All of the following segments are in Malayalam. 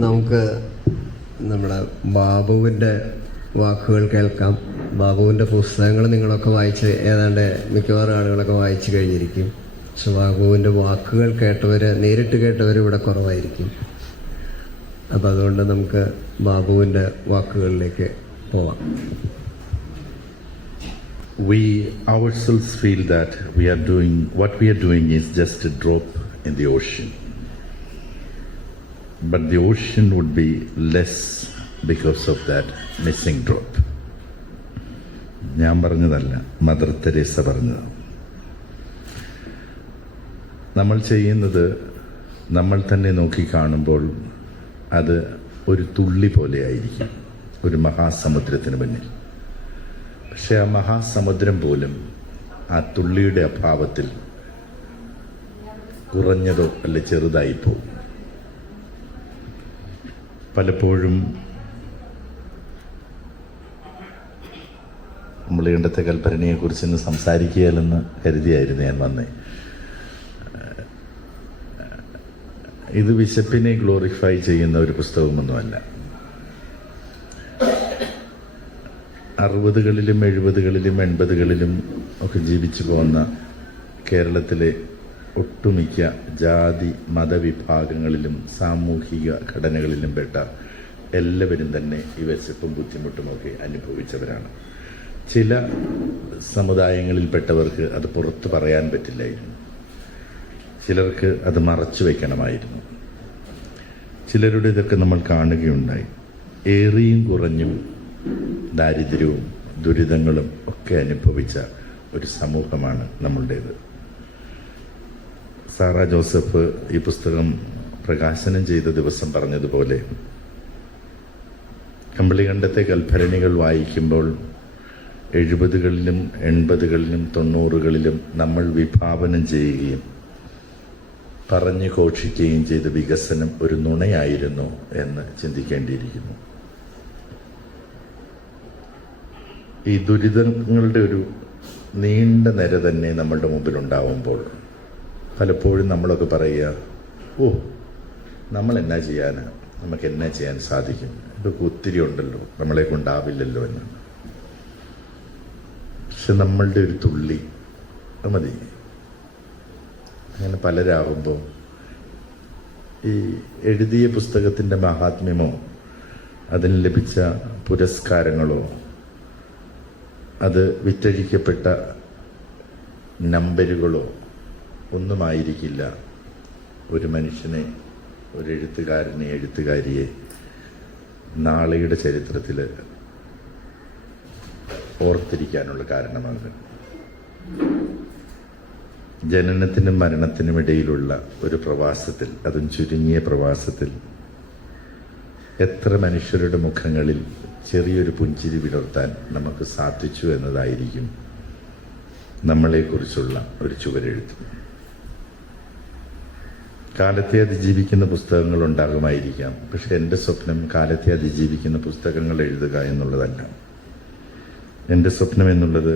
നമുക്ക് നമ്മുടെ ബാബുവിൻ്റെ വാക്കുകൾ കേൾക്കാം. ബാബുവിൻ്റെ പുസ്തകങ്ങൾ നിങ്ങളൊക്കെ വായിച്ച് ഏതാണ്ട് മിക്കവാറും ആളുകളൊക്കെ വായിച്ചു കഴിഞ്ഞിരിക്കും. പക്ഷെ ബാബുവിൻ്റെ വാക്കുകൾ കേട്ടവർ, നേരിട്ട് കേട്ടവർ ഇവിടെ കുറവായിരിക്കും. അപ്പം അതുകൊണ്ട് നമുക്ക് ബാബുവിൻ്റെ വാക്കുകളിലേക്ക് പോവാം. We ourselves feel that what we are doing is just a drop in the ocean. But the ocean would be less because of that missing drop. ഞാൻ പറഞ്ഞതല്ല, മദർ തെരേസ പറഞ്ഞത്. നമ്മൾ ചെയ്യുന്നത് നമ്മൾ തന്നെ നോക്കി കാണുമ്പോൾ അത് ഒരു തുള്ളി പോലെയായിരിക്കും ഒരു മഹാസമുദ്രത്തിന് മുന്നിൽ. പക്ഷെ ആ മഹാസമുദ്രം പോലും ആ തുള്ളിയുടെ അഭാവത്തിൽ കുറഞ്ഞതോ അല്ല ചെറുതായി പോകും. പലപ്പോഴും നമ്മൾ ഇണ്ടത്തെ കൽപ്പനയെ കുറിച്ച് ഇന്ന് സംസാരിക്കുകയല്ലെന്ന് കരുതിയായിരുന്നു ഞാൻ വന്നേ. ഇത് വിശപ്പിനെ ഗ്ലോറിഫൈ ചെയ്യുന്ന ഒരു പുസ്തകമൊന്നുമല്ല. 60കളിലും 70കളിലും 80കളിലും ഒക്കെ ജീവിച്ചു പോകുന്ന കേരളത്തിലെ ഒട്ടുമിക്ക ജാതി മതവിഭാഗങ്ങളിലും സാമൂഹിക ഘടനകളിലും പെട്ട എല്ലാവരും തന്നെ ഈ വിശപ്പും ബുദ്ധിമുട്ടുമൊക്കെ അനുഭവിച്ചവരാണ്. ചില സമുദായങ്ങളിൽപ്പെട്ടവർക്ക് അത് പുറത്ത് പറയാൻ പറ്റില്ലായിരുന്നു. ചിലർക്ക് അത് മറച്ചു വയ്ക്കണമായിരുന്നു. ചിലരുടെ ഇതൊക്കെ നമ്മൾ കാണുകയുണ്ടായി. ഏറിയും കുറഞ്ഞും ദാരിദ്ര്യവും ദുരിതങ്ങളും ഒക്കെ അനുഭവിച്ച ഒരു സമൂഹമാണ് നമ്മളുടേത്. സാറ ജോസഫ് ഈ പുസ്തകം പ്രകാശനം ചെയ്ത ദിവസം പറഞ്ഞതുപോലെ, കമ്പളികണ്ടത്തെ കൽഭരണികൾ വായിക്കുമ്പോൾ 70കളിലും 80കളിലും 90കളിലും നമ്മൾ വിഭാവനം ചെയ്യുകയും പറഞ്ഞു ഘോഷിക്കുകയും ചെയ്ത വികസനം ഒരു നുണയായിരുന്നു എന്ന് ചിന്തിക്കേണ്ടിയിരിക്കുന്നു. ഈ ദുരിതങ്ങളുടെ ഒരു നീണ്ട നിര തന്നെ നമ്മളുടെ മുമ്പിൽ ഉണ്ടാവുമ്പോൾ പലപ്പോഴും നമ്മളൊക്കെ പറയുക, ഓ നമ്മൾ എന്നാ ചെയ്യാനാ, നമുക്ക് എന്നാ ചെയ്യാൻ സാധിക്കും, ഇതൊക്കെ ഒത്തിരി ഉണ്ടല്ലോ, നമ്മളെ കൊണ്ടാവില്ലല്ലോ എന്ന്. പക്ഷെ നമ്മളുടെ ഒരു തുള്ളി മതി. അങ്ങനെ പലരാകുമ്പോൾ ഈ എഴുതിയ പുസ്തകത്തിൻ്റെ മഹാത്മ്യമോ അതിന് ലഭിച്ച പുരസ്കാരങ്ങളോ അത് വിറ്റഴിക്കപ്പെട്ട നമ്പരുകളോ ഒന്നുമായിരിക്കില്ല ഒരു മനുഷ്യനെ, ഒരു എഴുത്തുകാരനെ, എഴുത്തുകാരിയെ നാളെയുടെ ചരിത്രത്തിൽ ഓർത്തിരിക്കാനുള്ള കാരണമാകുന്നത്. ജനനത്തിനും മരണത്തിനും ഇടയിലുള്ള ഒരു പ്രവാസത്തിൽ, അതും ചുരുങ്ങിയ പ്രവാസത്തിൽ, എത്ര മനുഷ്യരുടെ മുഖങ്ങളിൽ ചെറിയൊരു പുഞ്ചിരി വിടർത്താൻ നമുക്ക് സാധിച്ചു എന്നതായിരിക്കും നമ്മളെക്കുറിച്ചുള്ള ഒരു ചുവരെഴുത്ത്. കാലത്തെ അതിജീവിക്കുന്ന പുസ്തകങ്ങൾ ഉണ്ടാകുമായിരിക്കാം, പക്ഷെ എൻ്റെ സ്വപ്നം കാലത്തെ അതിജീവിക്കുന്ന പുസ്തകങ്ങൾ എഴുതുക എന്നുള്ളതല്ല. എൻ്റെ സ്വപ്നം എന്നുള്ളത്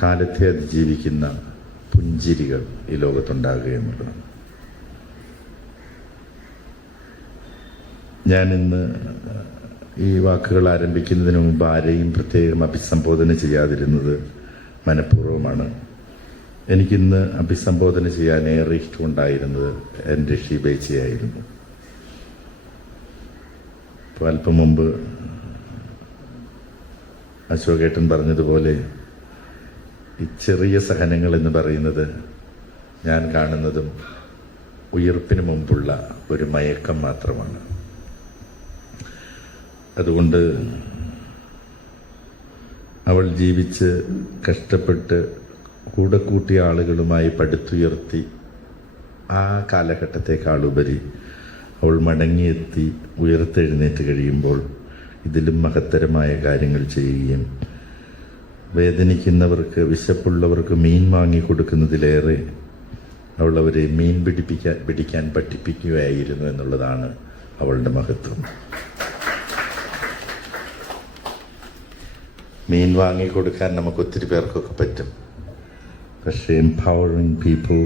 കാലത്തെ അതിജീവിക്കുന്ന പുഞ്ചിരികൾ ഈ ലോകത്തുണ്ടാകുക എന്നുള്ളതാണ്. ഞാനിന്ന് ഈ വാക്കുകൾ ആരംഭിക്കുന്നതിന് മുമ്പ് ആരെയും പ്രത്യേകം അഭിസംബോധന ചെയ്യാതിരുന്നത് മനഃപൂർവ്വമാണ്. എനിക്കിന്ന് അഭിസംബോധന ചെയ്യാൻ ഏറെ ഇഷ്ടമുണ്ടായിരുന്നത് എൻ്റെ ഷീബേച്ചയായിരുന്നു. ഇപ്പോൾ അല്പം മുമ്പ് അശോകേട്ടൻ പറഞ്ഞതുപോലെ ഈ ചെറിയ സഹനങ്ങൾ എന്ന് പറയുന്നത് ഞാൻ കാണുന്നതും ഉയർപ്പിന് മുമ്പുള്ള ഒരു മയക്കം മാത്രമാണ്. അതുകൊണ്ട് അവൾ ജീവിച്ച് കഷ്ടപ്പെട്ട് കൂടെ കൂട്ടിയ ആളുകളുമായി പടുത്തുയർത്തി ആ കാലഘട്ടത്തെക്കാളുപരി അവൾ മടങ്ങിയെത്തി ഉയർത്തെഴുന്നേറ്റ് കഴിയുമ്പോൾ ഇതിലും മഹത്തരമായ കാര്യങ്ങൾ ചെയ്യുകയും വേദനിക്കുന്നവർക്ക്, വിശപ്പുള്ളവർക്ക് മീൻ വാങ്ങിക്കൊടുക്കുന്നതിലേറെ അവൾ അവരെ മീൻ പിടിക്കാൻ പഠിപ്പിക്കുകയായിരുന്നു എന്നുള്ളതാണ് അവളുടെ മഹത്വം. മീൻ വാങ്ങിക്കൊടുക്കാൻ നമുക്ക് ഒത്തിരി പേർക്കൊക്കെ പറ്റും, പക്ഷേ empowering people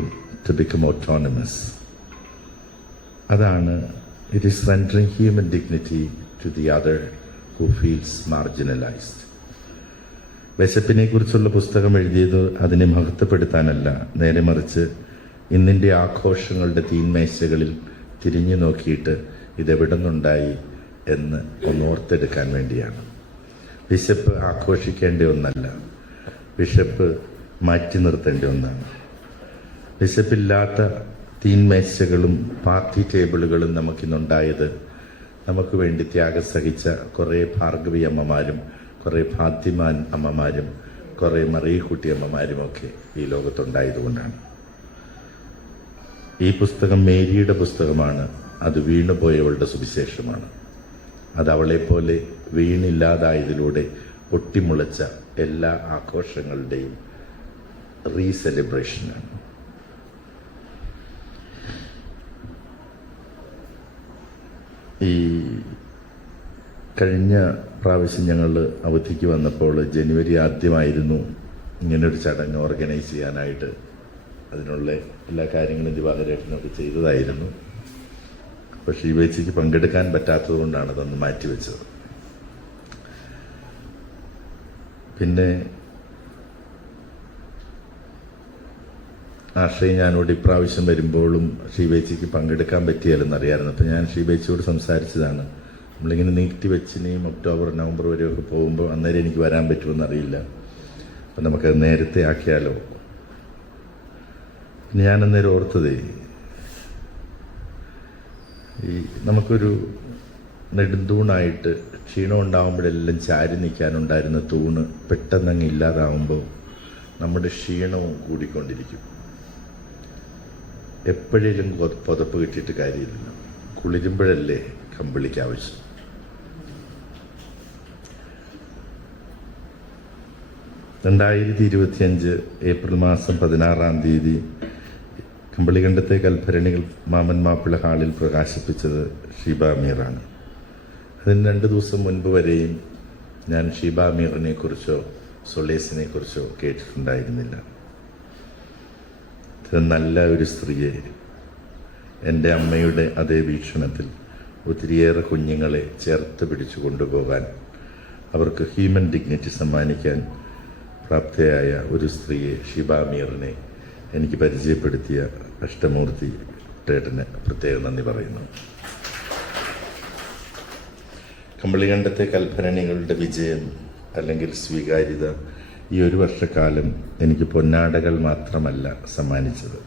to become autonomous, അതാണ് It is rendering human dignity to the other who feels marginalized. വിശപ്പിനെ കുറിച്ചുള്ള പുസ്തകം എഴുതിയത് അതിനെ മഹത്വപ്പെടുത്താനല്ല, നേരെ മറിച്ച് ഇന്നിൻ്റെ ആഘോഷങ്ങളുടെ തീന്മേശകളിൽ തിരിഞ്ഞു നോക്കിയിട്ട് ഇതെവിടെ നിന്നുണ്ടായി എന്ന് ഒന്നോർത്തെടുക്കാൻ വേണ്ടിയാണ്. വിശപ്പ് ആഘോഷിക്കേണ്ട ഒന്നല്ല, വിശപ്പ് മാറ്റി നിർത്തേണ്ട ഒന്നാണ്. വിശപ്പില്ലാത്ത തീന്മേശകളും പാർട്ടി ടേബിളുകളും നമുക്കിന്നുണ്ടായത് നമുക്ക് വേണ്ടി ത്യാഗം സഹിച്ച കുറേ ഭാർഗവി അമ്മമാരും കുറേ ഫാത്തിമാൻ അമ്മമാരും കുറേ മറിയക്കുട്ടി അമ്മമാരുമൊക്കെ ഈ ലോകത്തുണ്ടായതുകൊണ്ടാണ്. ഈ പുസ്തകം മേരിയുടെ പുസ്തകമാണ്. അത് വീണുപോയവളുടെ സുവിശേഷമാണ്. അത് അവളെപ്പോലെ വീണില്ലാതായതിലൂടെ പൊട്ടിമുളച്ച എല്ലാ ആഘോഷങ്ങളുടെയും റീസെലിബ്രേഷനാണ്. ഈ കഴിഞ്ഞ പ്രാവശ്യം ഞങ്ങൾ അവധിക്ക് വന്നപ്പോൾ ജനുവരി ആദ്യമായിരുന്നു ഇങ്ങനൊരു ചടങ്ങ് ഓർഗനൈസ് ചെയ്യാനായിട്ട്. അതിനുള്ള എല്ലാ കാര്യങ്ങളും ദിവാകരേട്ടനൊക്കെ ചെയ്തതായിരുന്നു. പക്ഷേ ഈ വേച്ചിക്ക് പങ്കെടുക്കാൻ പറ്റാത്തത് കൊണ്ടാണ് അതൊന്ന് മാറ്റിവെച്ചത്. പിന്നെ ആശ്രയി ഞാനോട് ഇപ്രാവശ്യം വരുമ്പോഴും ഷീബേച്ചിക്ക് പങ്കെടുക്കാൻ പറ്റിയാലെന്നറിയാമായിരുന്നു. അപ്പം ഞാൻ ഷീബേച്ചിയോട് സംസാരിച്ചതാണ്, നമ്മളിങ്ങനെ നീട്ടി വെച്ചിനെയും ഒക്ടോബർ നവംബർ വരെയൊക്കെ പോകുമ്പോൾ അന്നേരം എനിക്ക് വരാൻ പറ്റുമെന്നറിയില്ല, അപ്പം നമുക്കത് നേരത്തെ ആക്കിയാലോ. പിന്നെ ഞാൻ അന്നേരം ഓർത്തതേ, ഈ നമുക്കൊരു നെടുന്തൂണായിട്ട് ക്ഷീണം ഉണ്ടാകുമ്പോഴെല്ലാം ചാരി നിൽക്കാനുണ്ടായിരുന്ന തൂണ് പെട്ടെന്നങ്ങ് ഇല്ലാതാവുമ്പോൾ നമ്മുടെ ക്ഷീണവും കൂടിക്കൊണ്ടിരിക്കും. എപ്പോഴേലും പുതപ്പ് കിട്ടിയിട്ട് കാര്യമില്ല, കുളിരുമ്പോഴല്ലേ കമ്പിളിക്ക് ആവശ്യം. ഏപ്രിൽ മാസം 16 കമ്പിളികണ്ടത്തെ കൽഭരണികൾ മാമൻ മാപ്പിള ഹാളിൽ പ്രകാശിപ്പിച്ചത് ഷീബ അമീറാണ്. അതിന് 2 ദിവസം മുൻപ് വരെയും ഞാൻ ഷീബ അമീറിനെ കുറിച്ചോ സൊളേസിനെ കുറിച്ചോ കേട്ടിട്ടുണ്ടായിരുന്നില്ല. ഇത്ര നല്ല ഒരു സ്ത്രീയെ എൻ്റെ അമ്മയുടെ അതേ വീക്ഷണത്തിൽ ഒത്തിരിയേറെ കുഞ്ഞുങ്ങളെ ചേർത്ത് പിടിച്ചു കൊണ്ടുപോകാൻ, അവർക്ക് ഹ്യൂമൻ ഡിഗ്നിറ്റി സമ്മാനിക്കാൻ പ്രാപ്തയായ ഒരു സ്ത്രീയെ ഷീബ അമീറിനെ എനിക്ക് പരിചയപ്പെടുത്തിയ അഷ്ടമൂർത്തി ടേട്ടന് പ്രത്യേകം നന്ദി പറയുന്നു. കമ്പിളികണ്ടത്തെ കൽഭരണികളുടെ വിജയം അല്ലെങ്കിൽ സ്വീകാര്യത ഈ ഒരു വർഷക്കാലം എനിക്ക് പൊന്നാടകൾ മാത്രമല്ല സമ്മാനിച്ചത്.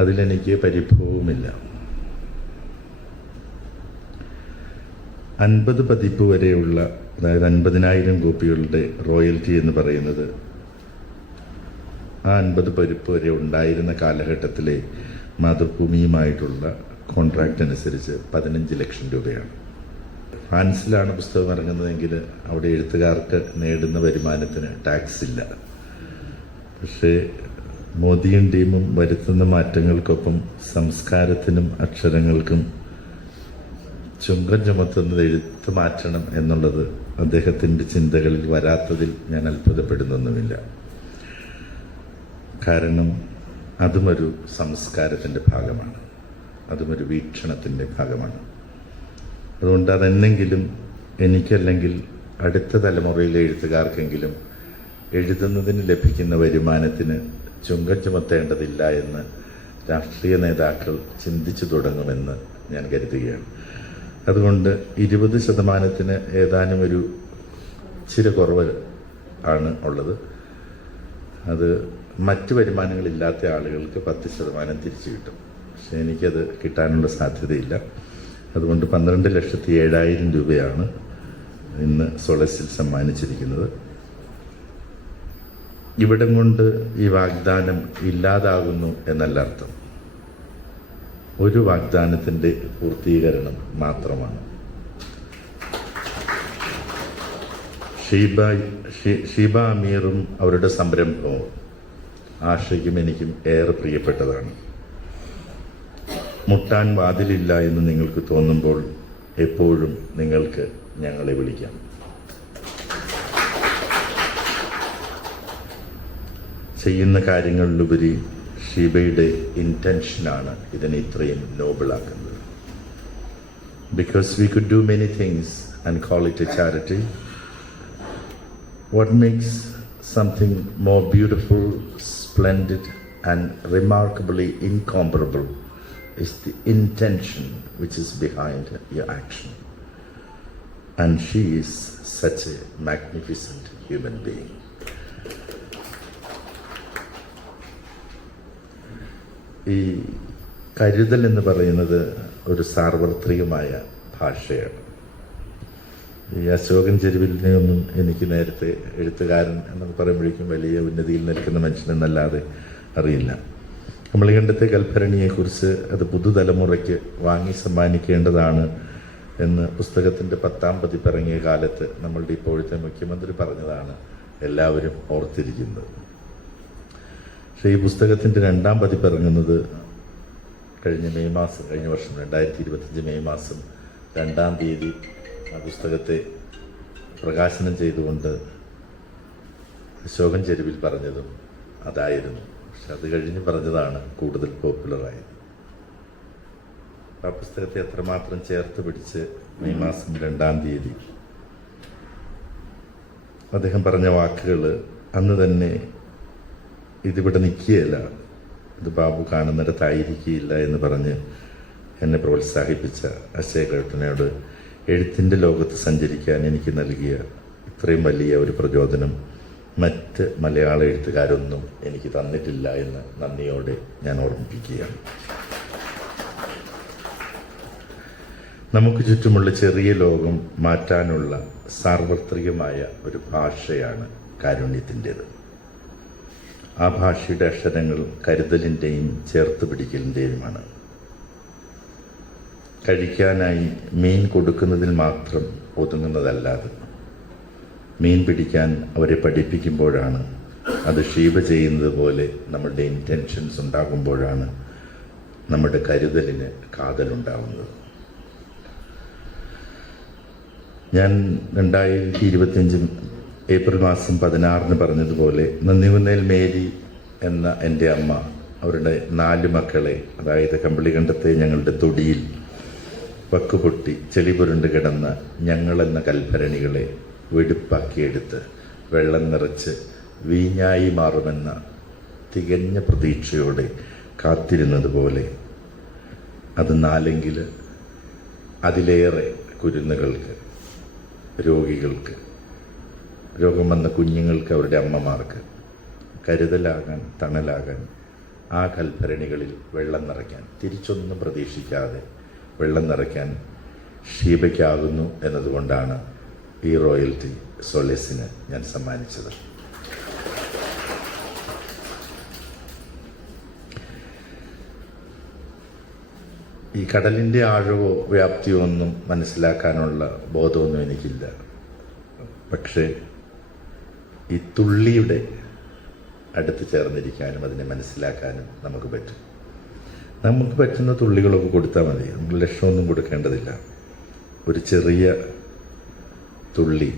അതിലെനിക്ക് പരിഭവവുമില്ല. 50 പതിപ്പ് വരെയുള്ള, അതായത് 50,000 കോപ്പികളുടെ റോയൽറ്റി എന്ന് പറയുന്നത് ആ 50 പതിപ്പ് വരെ ഉണ്ടായിരുന്ന കാലഘട്ടത്തിലെ മാതൃഭൂമിയുമായിട്ടുള്ള കോൺട്രാക്റ്റ് അനുസരിച്ച് 15 ലക്ഷം രൂപയാണ്. ഫ്രാൻസിലാണ് പുസ്തകം ഇറങ്ങുന്നതെങ്കിൽ അവിടെ എഴുത്തുകാർക്ക് നേടുന്ന വരുമാനത്തിന് ടാക്സ് ഇല്ല. പക്ഷേ മോദിയും ടീമും വരുത്തുന്ന മാറ്റങ്ങൾക്കൊപ്പം സംസ്കാരത്തിനും അക്ഷരങ്ങൾക്കും ചുങ്കം ചുമത്തുന്നത് എഴുത്ത് മാറ്റണം എന്നുള്ളത് അദ്ദേഹത്തിൻ്റെ ചിന്തകളിൽ വരാത്തതിൽ ഞാൻ അത്ഭുതപ്പെടുന്നൊന്നുമില്ല. കാരണം അതുമൊരു സംസ്കാരത്തിൻ്റെ ഭാഗമാണ്, അതുമൊരു വീക്ഷണത്തിൻ്റെ ഭാഗമാണ്. അതുകൊണ്ട് അതെന്നെങ്കിലും എനിക്കല്ലെങ്കിൽ അടുത്ത തലമുറയിലെ എഴുത്തുകാർക്കെങ്കിലും എഴുതുന്നതിന് ലഭിക്കുന്ന വരുമാനത്തിന് ചുങ്കം ചുമത്തേണ്ടതില്ല എന്ന് രാഷ്ട്രീയ നേതാക്കൾ ചിന്തിച്ചു തുടങ്ങുമെന്ന് ഞാൻ കരുതുകയാണ്. അതുകൊണ്ട് 20% ഏതാനും ഒരു ഇച്ചിരി കുറവ് ആണ് ഉള്ളത്. അത് മറ്റ് വരുമാനങ്ങളില്ലാത്ത ആളുകൾക്ക് 10% തിരിച്ചു കിട്ടും. പക്ഷെ എനിക്കത് കിട്ടാനുള്ള സാധ്യതയില്ല. അതുകൊണ്ട് 12,07,000 രൂപയാണ് ഇന്ന് സൊളസിൽ സമ്മാനിച്ചിരിക്കുന്നത്. ഇവിടം കൊണ്ട് ഈ വാഗ്ദാനം ഇല്ലാതാകുന്നു എന്നല്ല അർത്ഥം. ഒരു വാഗ്ദാനത്തിൻ്റെ പൂർത്തീകരണം മാത്രമാണ്. ഷീബ അമീറും അവരുടെ സംരംഭവും ആഷയ്ക്കും എനിക്കും ഏറെ പ്രിയപ്പെട്ടതാണ്. മുട്ടാൻ വാതിലില്ല എന്ന് നിങ്ങൾക്ക് തോന്നുമ്പോൾ എപ്പോഴും നിങ്ങൾക്ക് ഞങ്ങളെ വിളിക്കാം. ചെയ്യുന്ന കാര്യങ്ങളിലുപരി ഷീബയുടെ ഇൻറ്റൻഷനാണ് ഇതിനെ ഇത്രയും നോബിളാക്കുന്നത്. Because we could do many things and call it a charity. What makes something more beautiful, splendid, and remarkably incomparable is the intention which is behind your action. And she is such a magnificent human being. ഈ കരുതൽ എന്ന് പറയുന്നത് ഒരു സാർവത്രികമായ ഭാഷയാണ്. ഈ അശോകൻ ചെരുവിലിനെ ഒന്നും എനിക്ക് നേരത്തെ എഴുത്തുകാരൻ എന്നൊക്കെ പറയുമ്പോഴേക്കും വലിയ ഉന്നതിയിൽ നിൽക്കുന്ന മനുഷ്യനെന്നല്ലാതെ അറിയില്ല. കമളികണ്ഠത്തെ കൽഭരണിയെക്കുറിച്ച് അത് പുതുതലമുറയ്ക്ക് വാങ്ങി സമ്മാനിക്കേണ്ടതാണ് എന്ന് പുസ്തകത്തിൻ്റെ 10ാം പതിപ്പിറങ്ങിയ കാലത്ത് നമ്മളുടെ ഇപ്പോഴത്തെ മുഖ്യമന്ത്രി പറഞ്ഞതാണ് എല്ലാവരും ഓർത്തിരിക്കുന്നത്. പക്ഷേ ഈ പുസ്തകത്തിൻ്റെ 2ാം പതിപ്പിറങ്ങുന്നത് കഴിഞ്ഞ വർഷം 2025 മെയ് മാസം 2-ാം തീയതി ആ പുസ്തകത്തെ പ്രകാശനം ചെയ്തുകൊണ്ട് അശോകൻ ചെരുവിൽ പറഞ്ഞതും അതായിരുന്നു. പക്ഷെ അത് കഴിഞ്ഞ് പറഞ്ഞതാണ് കൂടുതൽ പോപ്പുലറായത്. ആ പുസ്തകത്തെ എത്രമാത്രം ചേർത്ത് പിടിച്ച് മെയ് മാസം 2-ാം തീയതി അദ്ദേഹം പറഞ്ഞ വാക്കുകൾ അന്ന് തന്നെ ഇതിവിടെ നിൽക്കുകയില്ല, ഇത് ബാബു കാണുന്നിടത്തായിരിക്കില്ല എന്ന് പറഞ്ഞ് എന്നെ പ്രോത്സാഹിപ്പിച്ച അശേഖരനോട് എഴുത്തിൻ്റെ ലോകത്ത് സഞ്ചരിക്കാൻ എനിക്ക് നൽകിയ ഇത്രയും വലിയ ഒരു പ്രചോദനം മറ്റ് മലയാള എഴുത്തുകാരൊന്നും എനിക്ക് തന്നിട്ടില്ല എന്ന് നന്ദിയോടെ ഞാൻ ഓർമ്മിപ്പിക്കുകയാണ്. നമുക്ക് ചുറ്റുമുള്ള ചെറിയ ലോകം മാറ്റാനുള്ള സാർവത്രികമായ ഒരു ഭാഷയാണ് കാരുണ്യത്തിൻ്റേത്. ആ ഭാഷയുടെ അക്ഷരങ്ങൾ കരുതലിൻ്റെയും ചേർത്ത് പിടിക്കലിൻ്റെയുമാണ്. കഴിക്കാനായി മീൻ കൊടുക്കുന്നതിൽ മാത്രം ഒതുങ്ങുന്നതല്ലാതെ മീൻ പിടിക്കാൻ അവരെ പഠിപ്പിക്കുമ്പോഴാണ്, അത് ഷീബ ചെയ്യുന്നത് പോലെ നമ്മളുടെ ഇൻറ്റൻഷൻസ് ഉണ്ടാകുമ്പോഴാണ് നമ്മുടെ കരുതലിന് കാതലുണ്ടാവുന്നത്. ഞാൻ 2025 ഏപ്രിൽ മാസം 16 പറഞ്ഞതുപോലെ നന്ദികുന്നേൽ മേരി എന്ന എൻ്റെ അമ്മ അവരുടെ 4 മക്കളെ, അതായത് കമ്പളികണ്ഠത്തെ ഞങ്ങളുടെ തൊടിയിൽ വക്കുപൊട്ടി ചെളി പുരണ്ട് കിടന്ന ഞങ്ങളെന്ന കൽഭരണികളെ വെടുപ്പാക്കിയെടുത്ത് വെള്ളം നിറച്ച് വീഞ്ഞായി മാറുമെന്ന തികഞ്ഞ പ്രതീക്ഷയോടെ കാത്തിരുന്നത് പോലെ അത് 4 അതിലേറെ കുരുന്നുകൾക്ക്, രോഗികൾക്ക്, രോഗം വന്ന കുഞ്ഞുങ്ങൾക്ക്, അവരുടെ അമ്മമാർക്ക് കരുതലാകാൻ, തണലാകാൻ, ആ കൽഭരണികളിൽ വെള്ളം നിറയ്ക്കാൻ, തിരിച്ചൊന്നും പ്രതീക്ഷിക്കാതെ വെള്ളം നിറയ്ക്കാൻ ഷീബയ്ക്കാകുന്നു എന്നതുകൊണ്ടാണ് ഈ റോയൽറ്റി സോലേസിന് ഞാൻ സമ്മാനിച്ചത്. ഈ കടലിൻ്റെ ആഴവോ വ്യാപ്തിയോ ഒന്നും മനസ്സിലാക്കാനുള്ള ബോധമൊന്നും എനിക്കില്ല. പക്ഷേ ഈ തുള്ളിയുടെ അടുത്ത് ചേർന്നിരിക്കാനും അതിനെ മനസ്സിലാക്കാനും നമുക്ക് പറ്റും. നമുക്ക് പറ്റുന്ന തുള്ളികളൊക്കെ കൊടുത്താൽ മതി, നമുക്ക് ലക്ഷമൊന്നും കൊടുക്കേണ്ടതില്ല. ഒരു ചെറിയ തുള്ളി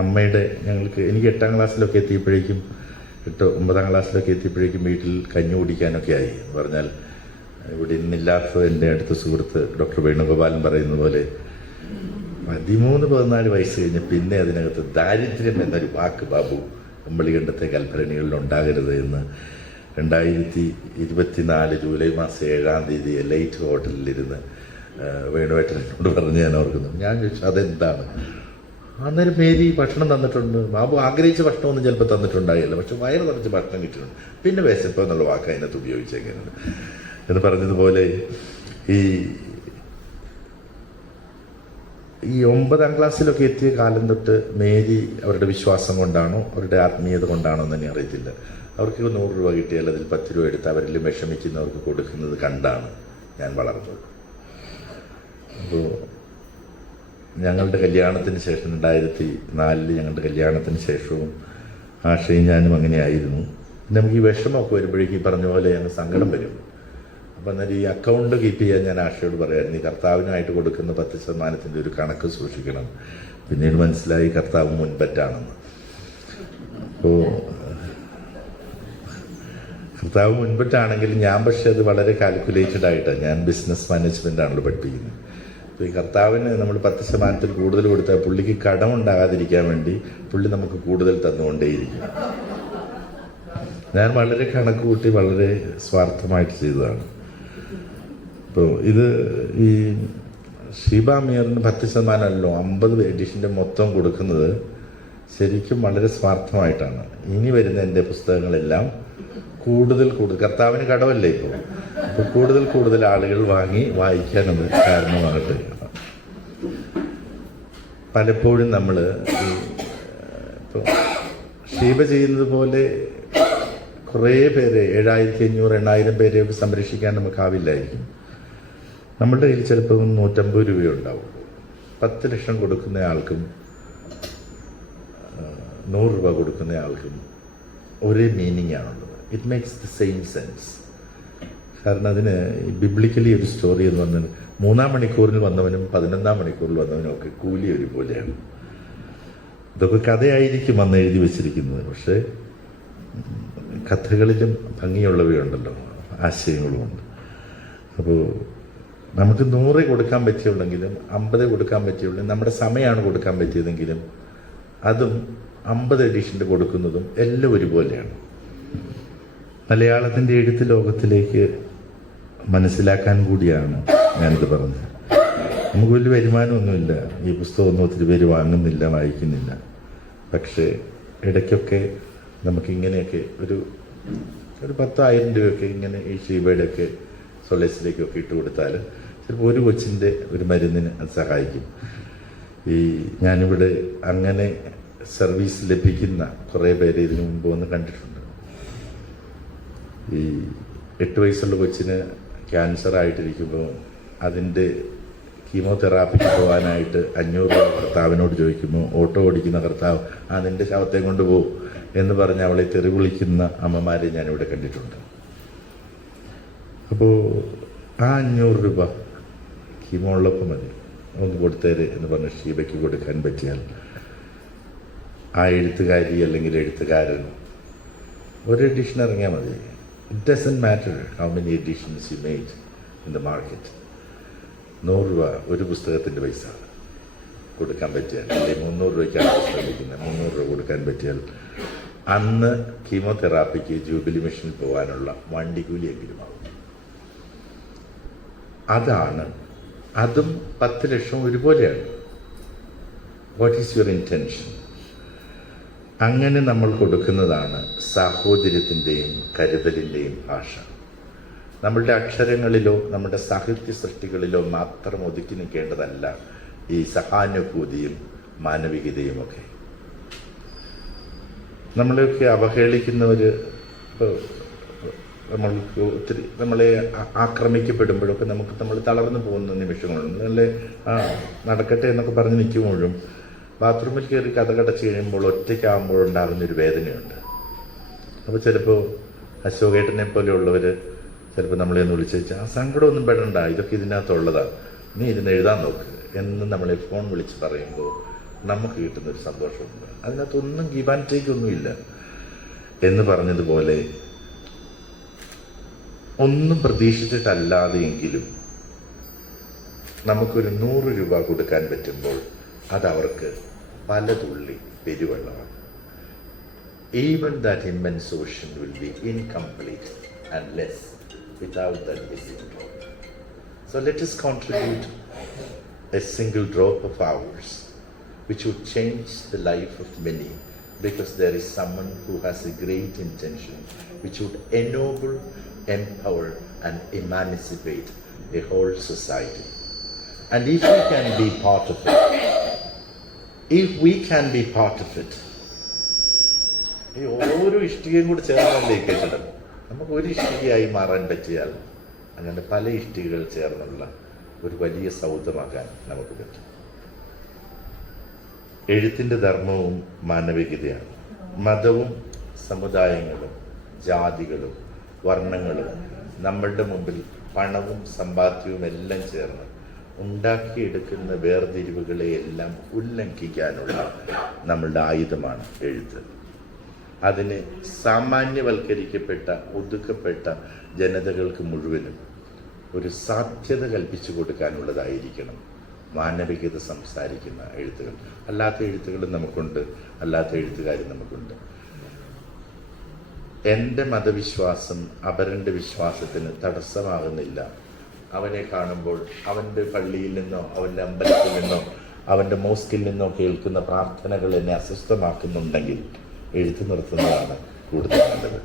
അമ്മയുടെ, എനിക്ക് 8-ാം ക്ലാസ്സിലൊക്കെ എത്തിയപ്പോഴേക്കും 9-ാം ക്ലാസ്സിലൊക്കെ എത്തിയപ്പോഴേക്കും വീട്ടിൽ കഞ്ഞി കുടിക്കാനൊക്കെ ആയി. പറഞ്ഞാൽ ഇവിടെ ഇന്നില്ലാത്ത എൻ്റെ അടുത്ത സുഹൃത്ത് ഡോക്ടർ വേണുഗോപാലൻ പറയുന്ന പോലെ 13-14 വയസ്സ് കഴിഞ്ഞ് പിന്നെ അതിനകത്ത് ദാരിദ്ര്യം എന്നൊരു വാക്ക് ബാബു കമ്പളികണ്ഠത്തെ കൽഭരണികളിൽ ഉണ്ടാകരുത് എന്ന് 2024 ജൂലൈ മാസം 7-ാം തീയതി ലൈറ്റ് ഹോട്ടലിലിരുന്ന് വേണുവേട്ടനോട് പറഞ്ഞ് ഞാൻ ഓർക്കുന്നു. ഞാൻ ചോദിച്ചു അതെന്താണ്? അന്നേരം മേരി ഭക്ഷണം തന്നിട്ടുണ്ട്, ബാബു ആഗ്രഹിച്ച ഭക്ഷണമൊന്നും ചിലപ്പോൾ തന്നിട്ടുണ്ടായില്ല, പക്ഷെ വയറ് നിറച്ച് ഭക്ഷണം കിട്ടിയിട്ടുണ്ട്, പിന്നെ വിശപ്പ് എന്നുള്ള വാക്ക് അതിനകത്ത് ഉപയോഗിച്ചെങ്ങനെയാണ് എന്ന് പറഞ്ഞതുപോലെ ഈ 9-ാം ക്ലാസ്സിലൊക്കെ എത്തിയ കാലം തൊട്ട് മേരി അവരുടെ വിശ്വാസം കൊണ്ടാണോ അവരുടെ ആത്മീയത കൊണ്ടാണോ എന്ന് തന്നെ അറിയത്തില്ല, അവർക്ക് 100 രൂപ കിട്ടിയാൽ അതിൽ 10 രൂപ എടുത്ത് അവരിൽ വിഷമിക്കുന്നവർക്ക് കൊടുക്കുന്നത് കണ്ടാണ് ഞാൻ വളർന്നത്. അപ്പോൾ ഞങ്ങളുടെ കല്യാണത്തിന് ശേഷം 2004 ഞങ്ങളുടെ കല്യാണത്തിന് ശേഷവും ആഷയും ഞാനും അങ്ങനെയായിരുന്നു. നമുക്ക് ഈ വിഷമമൊക്കെ വരുമ്പോഴേക്കും ഈ പറഞ്ഞ പോലെ ഞങ്ങൾ സങ്കടം വരും. അപ്പം അന്നേരം ഈ അക്കൗണ്ട് കീപ്പ് ചെയ്യാൻ ഞാൻ ആഷയോട് പറയായിരുന്നു, ഈ കർത്താവിനായിട്ട് കൊടുക്കുന്ന 10% ഒരു കണക്ക് സൂക്ഷിക്കണം. പിന്നീട് മനസ്സിലായി കർത്താവ് മുൻപറ്റാണെന്ന്. അപ്പോൾ കർത്താവ് മുൻപിട്ടാണെങ്കിലും ഞാൻ പക്ഷെ അത് വളരെ കാൽക്കുലേറ്റഡ് ആയിട്ടാണ്. ഞാൻ ബിസിനസ് മാനേജ്മെൻ്റ് ആണല്ലോ പഠിപ്പിക്കുന്നത്. അപ്പോൾ ഈ കർത്താവിന് നമ്മൾ 10% കൂടുതൽ കൊടുത്താൽ പുള്ളിക്ക് കടമുണ്ടാകാതിരിക്കാൻ വേണ്ടി പുള്ളി നമുക്ക് കൂടുതൽ തന്നുകൊണ്ടേയിരിക്കും. ഞാൻ വളരെ കണക്ക് കൂട്ടി വളരെ സ്വാർത്ഥമായിട്ട് ചെയ്തതാണ്. ഇപ്പോൾ ഇത് ഈ ഷീബ മീറിന് 10% 50 എഡിഷൻ്റെ മൊത്തം കൊടുക്കുന്നത് ശരിക്കും വളരെ സ്വാർത്ഥമായിട്ടാണ്. ഇനി വരുന്ന എൻ്റെ പുസ്തകങ്ങളെല്ലാം കൂടുതൽ കർത്താവിന് കടമല്ലേ ഇപ്പോൾ, അപ്പോൾ കൂടുതൽ ആളുകൾ വാങ്ങി വായിക്കാനത് കാരണമാകട്ടെ. പലപ്പോഴും നമ്മൾ ഇപ്പോൾ ഷീബ ചെയ്യുന്നത് പോലെ കുറേ പേരെ 7500 8000 പേരെയൊക്കെ സംരക്ഷിക്കാൻ നമുക്കാവില്ലായിരിക്കും. നമ്മളുടെ കയ്യിൽ ചിലപ്പോൾ 150 രൂപയുണ്ടാവും. 10 ലക്ഷം കൊടുക്കുന്ന ആൾക്കും 100 രൂപ കൊടുക്കുന്ന ആൾക്കും ഒരേ മീനിങ് ആണുള്ളത്. It makes the same sense. കാരണം അതിന് ബിബ്ലിക്കലി ഒരു സ്റ്റോറി എന്ന് പറഞ്ഞാൽ 3-ാം മണിക്കൂറിൽ വന്നവനും 11-ാം മണിക്കൂറിൽ വന്നവനും ഒക്കെ കൂലി ഒരുപോലെയാണ്. ഇതൊക്കെ കഥയായിരിക്കും അന്ന് എഴുതി വച്ചിരിക്കുന്നത്. പക്ഷേ കഥകളിലും ഭംഗിയുള്ളവയുണ്ടല്ലോ, ആശയങ്ങളുമുണ്ട്. അപ്പോൾ നമുക്ക് 100 കൊടുക്കാൻ പറ്റിയുള്ളെങ്കിലും 50 കൊടുക്കാൻ പറ്റിയുള്ളെങ്കിലും നമ്മുടെ സമയമാണ് കൊടുക്കാൻ പറ്റിയതെങ്കിലും അതും 50 എഡിഷൻ്റെ കൊടുക്കുന്നതും എല്ലാം ഒരുപോലെയാണ്. മലയാളത്തിൻ്റെ എഴുത്ത് ലോകത്തിലേക്ക് മനസ്സിലാക്കാൻ കൂടിയാണ് ഞാനിത് പറഞ്ഞത്. നമുക്ക് വലിയ വരുമാനമൊന്നുമില്ല, ഈ പുസ്തകമൊന്നും ഒത്തിരി പേര് വാങ്ങുന്നില്ല, വായിക്കുന്നില്ല. പക്ഷേ ഇടയ്ക്കൊക്കെ നമുക്കിങ്ങനെയൊക്കെ ഒരു 10,000 രൂപയൊക്കെ ഇങ്ങനെ ഈ ഷീബയുടെയൊക്കെ സൊളേസിലേക്കൊക്കെ ഇട്ട് കൊടുത്താൽ ചിലപ്പോൾ ഒരു കൊച്ചിൻ്റെ ഒരു മരുന്നിന് അത് സഹായിക്കും. ഈ ഞാനിവിടെ അങ്ങനെ സർവീസ് ലഭിക്കുന്ന കുറേ പേര് ഇതിനു മുമ്പ് വന്ന് കണ്ടിട്ടുണ്ട്. ഈ 8 വയസ്സുള്ള കൊച്ചിന് ക്യാൻസർ ആയിട്ടിരിക്കുമ്പോൾ അതിൻ്റെ കീമോതെറാപ്പിക്ക് പോകാനായിട്ട് 500 രൂപ കർത്താവിനോട് ചോദിക്കുമ്പോൾ ഓട്ടോ ഓടിക്കുന്ന കർത്താവ് നിൻ്റെ ശവത്തെ കൊണ്ടുപോകും എന്ന് പറഞ്ഞ് അവളെ തെറി വിളിക്കുന്ന അമ്മമാരെ ഞാനിവിടെ കണ്ടിട്ടുണ്ട്. അപ്പോൾ ആ 500 രൂപ കീമോ ഉള്ളപ്പോൾ മതി, ഒന്ന് കൊടുത്തേര് എന്ന് പറഞ്ഞ് ഷീബയ്ക്ക് കൊടുക്കാൻ പറ്റിയാൽ ആ എഴുത്തുകാരി അല്ലെങ്കിൽ എഴുത്തുകാരൻ ഒരു എഡിഷൻ ഇറങ്ങിയാൽ മതി. It doesn't matter how many editions you made in the market. 100 രൂപ ഒരു പുസ്തകത്തിൻ്റെ പൈസ കൊടുക്കാൻ പറ്റിയാൽ, അല്ലെങ്കിൽ 300 രൂപയ്ക്കാണ് പുസ്തകം വിൽക്കുന്നത്, 300 രൂപ കൊടുക്കാൻ പറ്റിയാൽ അന്ന് കീമോതെറാപ്പിക്ക് ജൂബിലി മിഷനിൽ പോകാനുള്ള വണ്ടിക്കൂലിയെങ്കിലും ആവും. അതാണ്, അതും 10 ലക്ഷം ഒരുപോലെയാണ്. What is your intention? അങ്ങനെ നമ്മൾ കൊടുക്കുന്നതാണ് സാഹോദര്യത്തിൻ്റെയും കരുതലിൻ്റെയും ഭാഷ. നമ്മളുടെ അക്ഷരങ്ങളിലോ നമ്മുടെ സാഹിത്യ സൃഷ്ടികളിലോ മാത്രം ഒതുക്കി നിൽക്കേണ്ടതല്ല ഈ സഹാനുഭൂതിയും മാനവികതയുമൊക്കെ. നമ്മളെയൊക്കെ അവഹേളിക്കുന്നവർ, നമ്മൾക്ക് ഒത്തിരി നമ്മളെ ആക്രമിക്കപ്പെടുമ്പോഴൊക്കെ നമ്മൾ തളർന്നു പോകുന്ന നിമിഷങ്ങളുണ്ട്. നല്ല നടക്കട്ടെ എന്നൊക്കെ പറഞ്ഞ് നിൽക്കുമ്പോഴും ബാത്റൂമിൽ കയറി കഥകടച്ച് കഴിയുമ്പോൾ ഒറ്റയ്ക്കാകുമ്പോഴുണ്ടാകുന്നൊരു വേദനയുണ്ട്. അപ്പോൾ ചിലപ്പോൾ അശോകേട്ടനെ പോലെയുള്ളവർ ചിലപ്പോൾ നമ്മളെ ഒന്ന് വിളിച്ച് വെച്ചാൽ സങ്കടമൊന്നും പെടണ്ട, ഇതൊക്കെ ഇതിനകത്തുള്ളതാണ്, നീ ഇതിന് എഴുതാൻ നോക്ക് എന്ന് നമ്മളെ ഫോൺ വിളിച്ച് പറയുമ്പോൾ നമുക്ക് കിട്ടുന്നൊരു സന്തോഷമുണ്ട്. അതിനകത്തൊന്നും ഗിവ് ആൻഡ് ടേക്ക് ഒന്നുമില്ല. എന്ന് പറഞ്ഞതുപോലെ ഒന്നും പ്രതീക്ഷിച്ചിട്ടല്ലാതെയെങ്കിലും നമുക്കൊരു 100 രൂപ കൊടുക്കാൻ പറ്റുമ്പോൾ അതവർക്ക് പല തുള്ളി പെരുവെള്ളമാണ്. Even that immense ocean will be incomplete unless without that missing drop. So let us contribute a single drop of ours, which would change the life of many, because there is someone who has a great intention, which would ennoble, empower, and emancipate a whole society. And if we can be part of it, ഈ ഓരോ ഇഷ്ടികയും കൂടി ചേർന്നല്ലേ ഈ കെട്ടിടം. നമുക്ക് ഒരു ഇഷ്ടികയായി മാറാൻ പറ്റിയാൽ അങ്ങനെ പല ഇഷ്ടികകൾ ചേർന്നുള്ള ഒരു വലിയ സൗധമാക്കാൻ നമുക്ക് പറ്റും. എഴുത്തിൻ്റെ ധർമ്മവും മാനവികതയാണ്. മതവും സമുദായങ്ങളും ജാതികളും വർണ്ണങ്ങളും നമ്മളുടെ മുമ്പിൽ പണവും സമ്പാദ്യവും എല്ലാം ചേർന്ന് ഉണ്ടാക്കിയെടുക്കുന്ന വേർതിരിവുകളെ എല്ലാം ഉല്ലംഘിക്കാനുള്ള നമ്മളുടെ ആയുധമാണ് എഴുത്ത്. അതിന് സാമാന്യവൽക്കരിക്കപ്പെട്ട ഒതുക്കപ്പെട്ട ജനതകൾക്ക് മുഴുവനും ഒരു സാധ്യത കൽപ്പിച്ചു കൊടുക്കാനുള്ളതായിരിക്കണം മാനവികത സംസാരിക്കുന്ന എഴുത്തുകൾ. അല്ലാത്ത എഴുത്തുകളും നമുക്കുണ്ട്, അല്ലാത്ത എഴുത്തുകാരും നമുക്കുണ്ട്. എൻ്റെ മതവിശ്വാസം അപരൻ്റെ വിശ്വാസത്തിന് തടസ്സമാകുന്നില്ല. അവനെ കാണുമ്പോൾ അവൻ്റെ പള്ളിയിൽ നിന്നോ അവൻ്റെ അമ്പലത്തിൽ നിന്നോ അവൻ്റെ മോസ്കിൽ നിന്നോ കേൾക്കുന്ന പ്രാർത്ഥനകൾ എന്നെ അസ്വസ്ഥമാക്കുന്നുണ്ടെങ്കിൽ എഴുത്ത് നിർത്തുന്നതാണ് കൂടുതൽ നല്ലത്.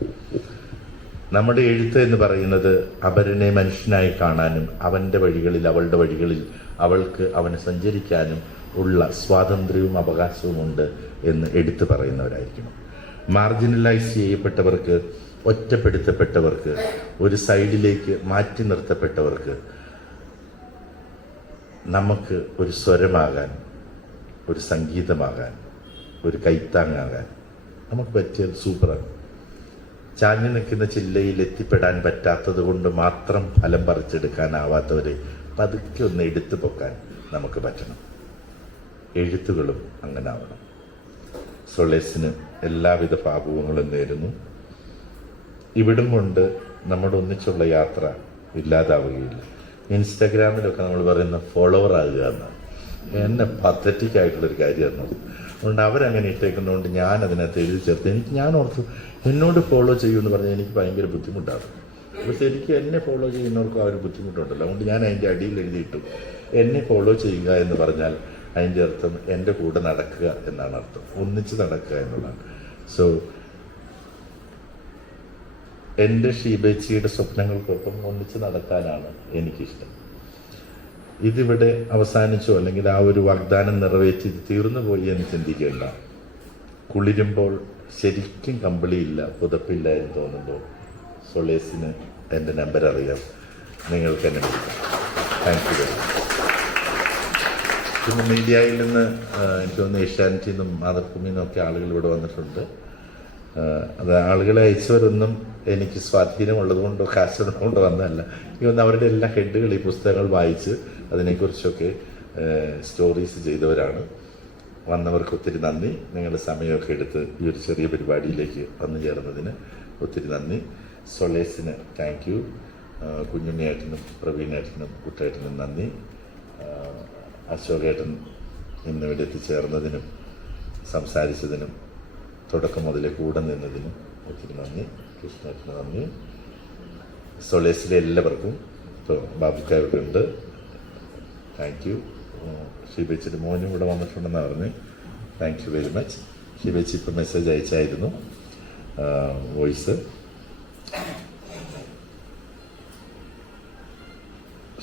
നമ്മുടെ എഴുത്ത് എന്ന് പറയുന്നത് അപരനെ മനുഷ്യനായി കാണാനും അവൻ്റെ വഴികളിൽ അവളുടെ വഴികളിൽ അവൾക്ക് അവന് സഞ്ചരിക്കാനും ഉള്ള സ്വാതന്ത്ര്യവും അവകാശവും ഉണ്ട് എന്ന് എടുത്തു പറയുന്നവരായിരിക്കണം. മാർജിനലൈസ് ചെയ്യപ്പെട്ടവർക്ക്, ഒറ്റപ്പെടുത്തപ്പെട്ടവർക്ക്, ഒരു സൈഡിലേക്ക് മാറ്റി നിർത്തപ്പെട്ടവർക്ക് നമുക്ക് ഒരു സ്വരമാകാൻ, ഒരു സംഗീതമാകാൻ, ഒരു കൈത്താങ്ങാകാൻ നമുക്ക് പറ്റിയത് സൂപ്പറാണ്. ചാഞ്ഞു നിൽക്കുന്ന ചില്ലയിൽ എത്തിപ്പെടാൻ പറ്റാത്തത് കൊണ്ട് മാത്രം ഫലം പറിച്ചെടുക്കാനാവാത്തവരെ പതുക്കെ ഒന്ന് എടുത്തു പൊക്കാൻ നമുക്ക് പറ്റണം. എഴുത്തുകളും അങ്ങനെ ആവണം. സൊളേസിന് എല്ലാവിധ ഭാവുകങ്ങളും നേരുന്നു. ഇവിടം കൊണ്ട് നമ്മുടെ ഒന്നിച്ചുള്ള യാത്ര ഇല്ലാതാവുകയില്ല. ഇൻസ്റ്റഗ്രാമിലൊക്കെ നമ്മൾ പറയുന്ന ഫോളോവർ ആകുക എന്നാണ്. എന്നെ പത്തറ്റിക് ആയിട്ടുള്ളൊരു കാര്യമാണ്. അതുകൊണ്ട് അവരങ്ങനെ ഇട്ടേക്കുന്നതുകൊണ്ട് ഞാൻ അതിനകത്ത് എഴുതി ചേർത്ത് ഞാൻ ഓർത്തു എന്നോട് ഫോളോ ചെയ്യുമെന്ന് പറഞ്ഞാൽ എനിക്ക് ഭയങ്കര ബുദ്ധിമുട്ടാണ്. അപ്പോൾ ശരിക്കും എന്നെ ഫോളോ ചെയ്യുന്നവർക്കും ആ ഒരു ബുദ്ധിമുട്ടുണ്ടല്ലോ. അതുകൊണ്ട് ഞാൻ അതിൻ്റെ അടിയിൽ എഴുതിയിട്ടു എന്നെ ഫോളോ ചെയ്യുക എന്ന് പറഞ്ഞാൽ അതിൻ്റെ അർത്ഥം എൻ്റെ കൂടെ നടക്കുക എന്നാണ് അർത്ഥം, ഒന്നിച്ച് നടക്കുക എന്നുള്ളതാണ്. സോ എൻ്റെ ഷീബേച്ചിയുടെ സ്വപ്നങ്ങൾക്കൊപ്പം ഒന്നിച്ച് നടക്കാനാണ് എനിക്കിഷ്ടം. ഇതിവിടെ അവസാനിച്ചോ അല്ലെങ്കിൽ ആ ഒരു വാഗ്ദാനം നിറവേറ്റി തീർന്നു പോയി എന്ന് ചിന്തിക്കേണ്ട. കുളിരുമ്പോൾ ശരിക്കും കമ്പിളിയില്ല, പുതപ്പില്ല എന്ന് തോന്നുമ്പോൾ സൊളേസിന് എൻ്റെ നമ്പർ അറിയാം, നിങ്ങൾക്ക് എന്നെ വിളിക്കാം. Thank you very much. പിന്നെ മീഡിയയിൽ നിന്ന് എനിക്ക് തോന്നുന്നു ഏഷ്യാനെറ്റിൽ നിന്നും മാതൃഭൂമിയിൽ നിന്നൊക്കെ ആളുകൾ ഇവിടെ വന്നിട്ടുണ്ട്. അത് ആളുകളെ അയച്ചവരൊന്നും എനിക്ക് സ്വാധീനമുള്ളത് കൊണ്ടോ കാശുള്ളത് കൊണ്ടോ വന്നതല്ല. എനിക്ക് തോന്നുന്നു അവരുടെ എല്ലാ ഹെഡുകൾ ഈ പുസ്തകങ്ങൾ വായിച്ച് അതിനെക്കുറിച്ചൊക്കെ സ്റ്റോറീസ് ചെയ്തവരാണ്. വന്നവർക്ക് ഒത്തിരി നന്ദി. നിങ്ങളുടെ സമയമൊക്കെ എടുത്ത് ഈ ഒരു ചെറിയ പരിപാടിയിലേക്ക് വന്നു ചേർന്നതിന് ഒത്തിരി നന്ദി. സൊളേസിന് താങ്ക് യു. കുഞ്ഞുണ്ണിയേട്ടനും പ്രവീണേട്ടനും കുട്ടേട്ടനും നന്ദി. അശോകേട്ടൻ ഇന്നിവിടെ എത്തിച്ചേർന്നതിനും സംസാരിച്ചതിനും തുടക്കം മുതലേ കൂടെ നിന്നതിനും ഒത്തിരി നന്ദി. കൃഷ്ണേട്ടന് നന്ദി. സൊളേസിലെ എല്ലാവർക്കും, ഇപ്പോൾ ബാബുക്കായൊക്കെ ഉണ്ട്, താങ്ക് യു. ഷീബേച്ചിയുടെ മോനും ഇവിടെ വന്നിട്ടുണ്ടെന്ന് പറഞ്ഞ് താങ്ക് യു വെരി മച്ച്. ഷീബേച്ചി ഇപ്പോൾ മെസ്സേജ് അയച്ചായിരുന്നു, വോയിസ്.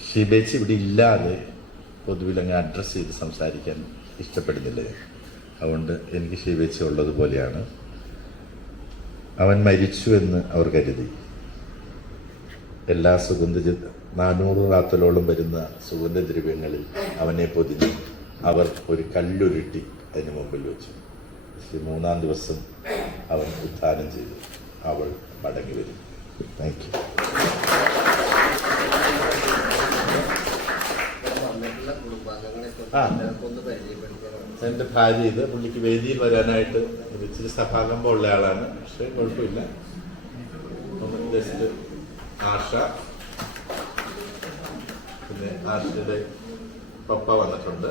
ഷീബേച്ചി ഇവിടെ ഇല്ലാതെ പൊതുവിൽ അങ്ങ് അഡ്രസ്സ് ചെയ്ത് സംസാരിക്കാൻ ഇഷ്ടപ്പെടുന്നില്ല. അതുകൊണ്ട് എനിക്ക് ഷീബേച്ചി ഉള്ളതുപോലെയാണ്. അവൻ മരിച്ചു എന്ന് അവർ കരുതി. എല്ലാ 400 റാത്തലോളം വരുന്ന സുഗന്ധദ്രവ്യങ്ങളിൽ അവനെ പൊതിഞ്ഞ് അവർ ഒരു കല്ലുരുട്ടി അതിന് മുമ്പിൽ വെച്ചു. 3-ാം ദിവസം അവൻ ഉത്ഥാനം ചെയ്തു. അവൾ മടങ്ങി വരും. Thank you. എൻ്റെ ഭാര്യ ഇത് പുള്ളിക്ക് വേദിയിൽ വരാനായിട്ട് ഒരു ഇച്ചിരി സഭാകമ്പം ഉള്ള ആളാണ്, പക്ഷേ കുഴപ്പമില്ല. ജസ്റ്റ് ആഷ, പിന്നെ ആഷയുടെ പപ്പ വന്നിട്ടുണ്ട്,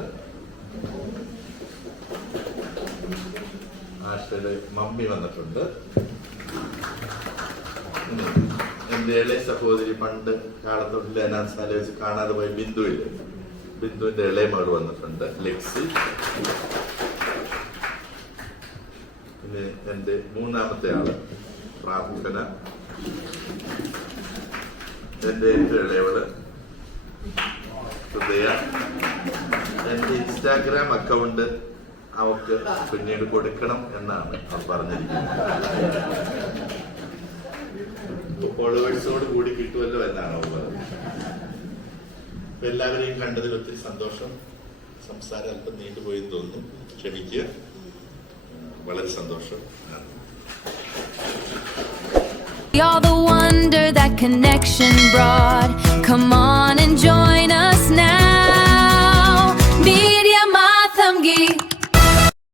ആഷയുടെ മമ്മി വന്നിട്ടുണ്ട്. എൻ്റെ ഇളയ സഹോദരി പണ്ട് കാളത്തൊട്ടിലെ അനാഥാല വെച്ച് കാണാതെ പോയി ബിന്ദുവില്ലേ, ബിന്ദുവിൻ്റെ ഇളയ മകൾ വന്നിട്ടുണ്ട്, ലെക്സി. പിന്നെ എൻ്റെ 3-ാമത്തെ ആള് പ്രാർത്ഥന, എൻ്റെ ഇളയവള് ഹൃദയ. എൻ്റെ ഇൻസ്റ്റാഗ്രാം അക്കൗണ്ട് അവൾക്ക് പിന്നീട് കൊടുക്കണം എന്നാണ് അവർ പറഞ്ഞിരിക്കുന്നത്. ഫോളോവേഴ്സോട് കൂടി കിട്ടുമല്ലോ എന്നാണ് അവർ പറഞ്ഞത്. എല്ലാവരെയും കണ്ടതിൽ ഒത്തിരി സന്തോഷം. സംസാരം അല്പം നീണ്ടുപോയെന്ന് തോന്നുന്നു, ക്ഷമിക്കുക. വളരെ സന്തോഷം. You're the wonder that connection brought. Come on.